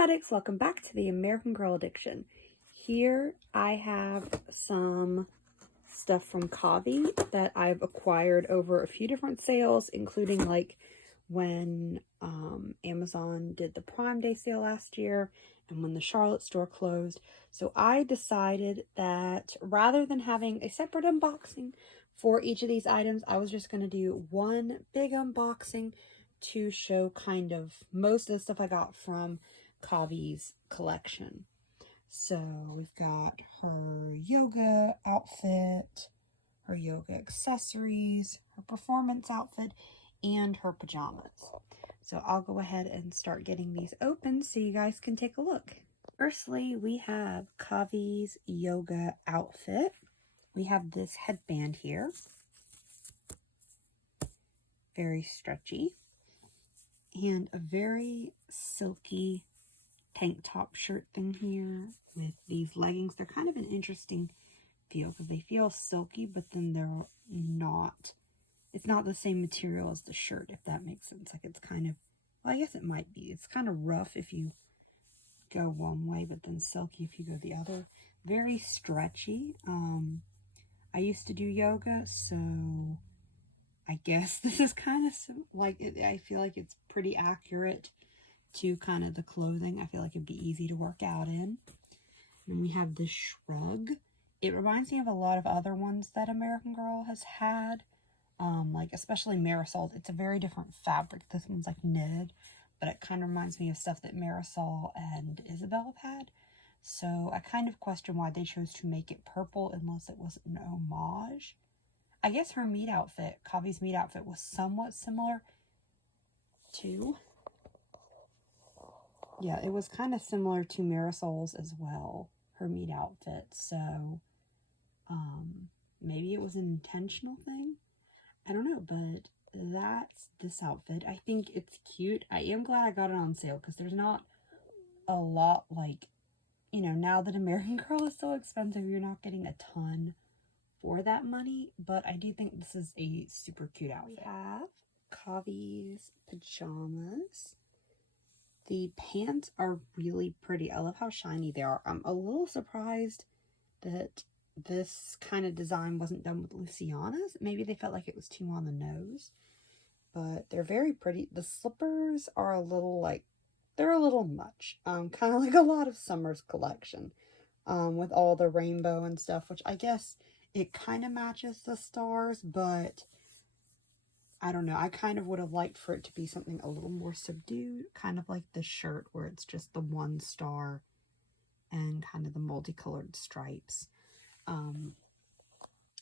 addicts, welcome back to the American Girl Addiction. Here I have some stuff from Kavi that I've acquired over a few different sales, including like when Amazon did the Prime Day sale last year and when the Charlotte store closed. So I decided that rather than having a separate unboxing for each of these items, I was just going to do one big unboxing to show kind of most of the stuff I got from Kavi's collection. So we've got her yoga outfit, her yoga accessories, her performance outfit, and her pajamas. So I'll go ahead and start getting these open so you guys can take a look. Firstly, we have Kavi's yoga outfit. We have this headband here. Very stretchy. And a very silky tank top shirt thing here with these leggings. They're kind of an interesting feel because they feel silky, but then they're not, it's not the same material as the shirt, if that makes sense. Like it's kind of, well, I guess it might be. It's kind of rough if you go one way, but then silky if you go the other. Very stretchy. I used to do yoga, so I guess this is kind of like, I feel like it's pretty accurate to kind of the clothing. I feel like it'd be easy to work out in. And we have this shrug. It reminds me of a lot of other ones that American Girl has had. Like especially Marisol. It's a very different fabric. This one's like knitted, but it kind of reminds me of stuff that Marisol and Isabel have had. So I kind of question why they chose to make it purple unless it was an homage. I guess her meat outfit, Kavi's meat outfit, was somewhat similar to, yeah, it was kind of similar to Marisol's as well, her meat outfit. So, maybe it was an intentional thing. I don't know, but that's this outfit. I think it's cute. I am glad I got it on sale because there's not a lot, like, you know, now that American Girl is so expensive, you're not getting a ton for that money, but I do think this is a super cute outfit. We have Kavi's pajamas. The pants are really pretty. I love how shiny they are. I'm a little surprised that this kind of design wasn't done with Luciana's. Maybe they felt like it was too on the nose, but they're very pretty. The slippers are a little like, they're a little much. Kind of like a lot of Summer's collection, with all the rainbow and stuff, which I guess it kind of matches the stars, but I don't know. I kind of would have liked for it to be something a little more subdued, kind of like the shirt where it's just the one star and kind of the multicolored stripes.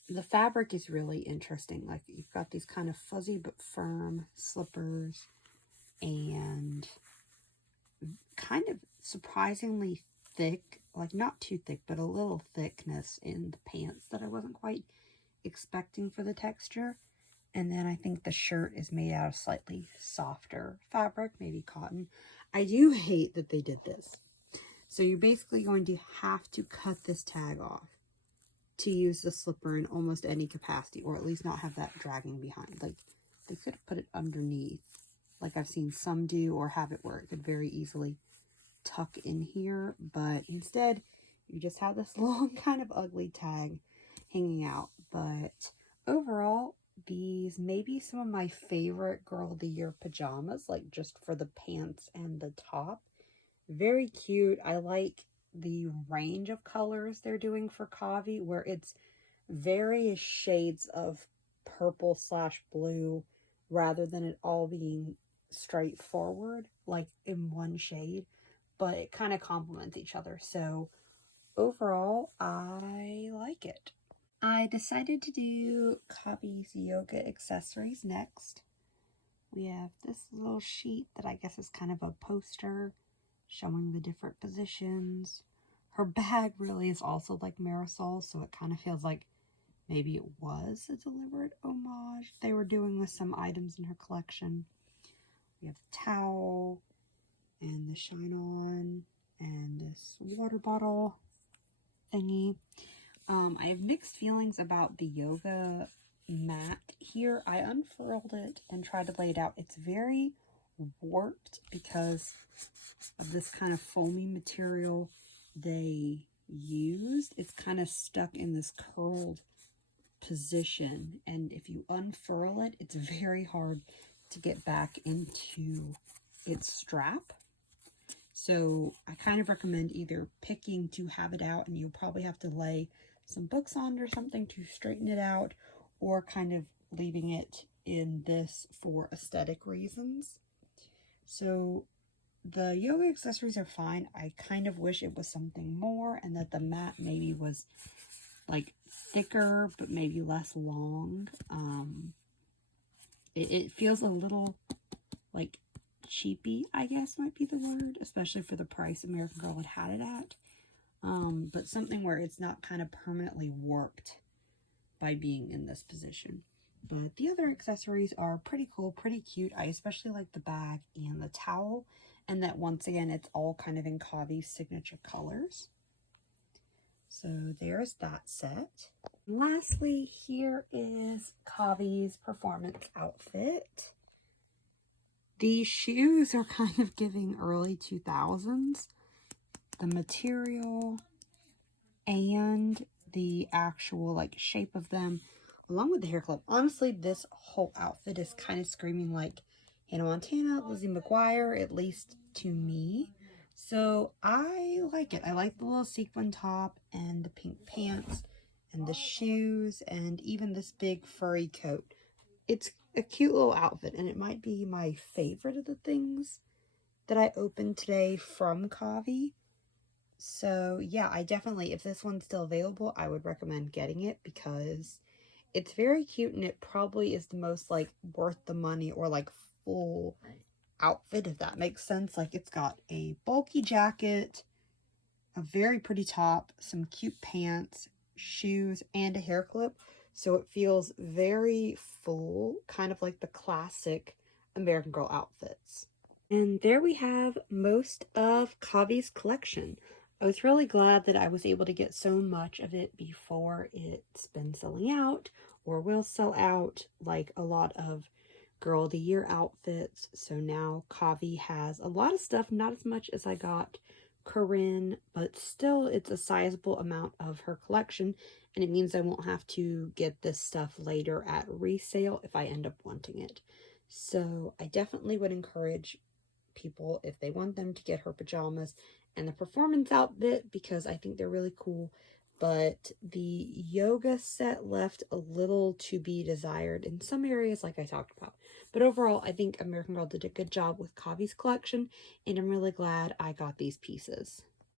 The fabric is really interesting. Like you've got these kind of fuzzy but firm slippers and kind of surprisingly thick, like not too thick, but a little thickness in the pants that I wasn't quite expecting for the texture. And then I think the shirt is made out of slightly softer fabric, maybe cotton. I do hate that they did this. So you're basically going to have to cut this tag off to use the slipper in almost any capacity, or at least not have that dragging behind. Like they could have put it underneath, like I've seen some do, or have it where it could very easily tuck in here, but instead you just have this long kind of ugly tag hanging out. But overall, these may be some of my favorite Girl of the Year pajamas, like just for the pants and the top. Very cute. I like the range of colors they're doing for Kavi, where it's various shades of purple / blue rather than it all being straightforward like in one shade, but it kind of complements each other. So overall, I like it. I decided to do Kavi's yoga accessories next. We have this little sheet that I guess is kind of a poster showing the different positions. Her bag really is also like Marisol, so it kind of feels like maybe it was a deliberate homage they were doing with some items in her collection. We have the towel and the shine on and this water bottle thingy. I have mixed feelings about the yoga mat here. I unfurled it and tried to lay it out. It's very warped because of this kind of foamy material they used. It's kind of stuck in this curled position, and if you unfurl it, it's very hard to get back into its strap. So I kind of recommend either picking to have it out, and you'll probably have to lay some books on or something to straighten it out, or kind of leaving it in this for aesthetic reasons. So the yoga accessories are fine. I kind of wish it was something more, and that the mat maybe was like thicker but maybe less long. It feels a little like cheapy, I guess might be the word, especially for the price American Girl had it at. But something where it's not kind of permanently warped by being in this position. But the other accessories are pretty cool, pretty cute. I especially like the bag and the towel, and that once again it's all kind of in Kavi's signature colors. So there's that set. Lastly, here is Kavi's performance outfit. These shoes are kind of giving early 2000s. The material and the actual like shape of them, along with the hair clip. Honestly, this whole outfit is kind of screaming like Hannah Montana, Lizzie McGuire, at least to me. So I like it. I like the little sequin top and the pink pants and the shoes and even this big furry coat. It's a cute little outfit, and it might be my favorite of the things that I opened today from Kavi. So yeah, I definitely, if this one's still available, I would recommend getting it because it's very cute, and it probably is the most like worth the money or like full outfit, if that makes sense. Like it's got a bulky jacket, a very pretty top, some cute pants, shoes, and a hair clip. So it feels very full, kind of like the classic American Girl outfits. And there we have most of Kavi's collection. I was really glad that I was able to get so much of it before it's been selling out or will sell out like a lot of Girl of the Year outfits. So now Kavi has a lot of stuff, not as much as I got Corinne, but still it's a sizable amount of her collection, and it means I won't have to get this stuff later at resale if I end up wanting it. So I definitely would encourage people, if they want them, to get her pajamas and the performance outfit because I think they're really cool. But the yoga set left a little to be desired in some areas, like I talked about. But overall, I think American Girl did a good job with Kavi's collection, and I'm really glad I got these pieces.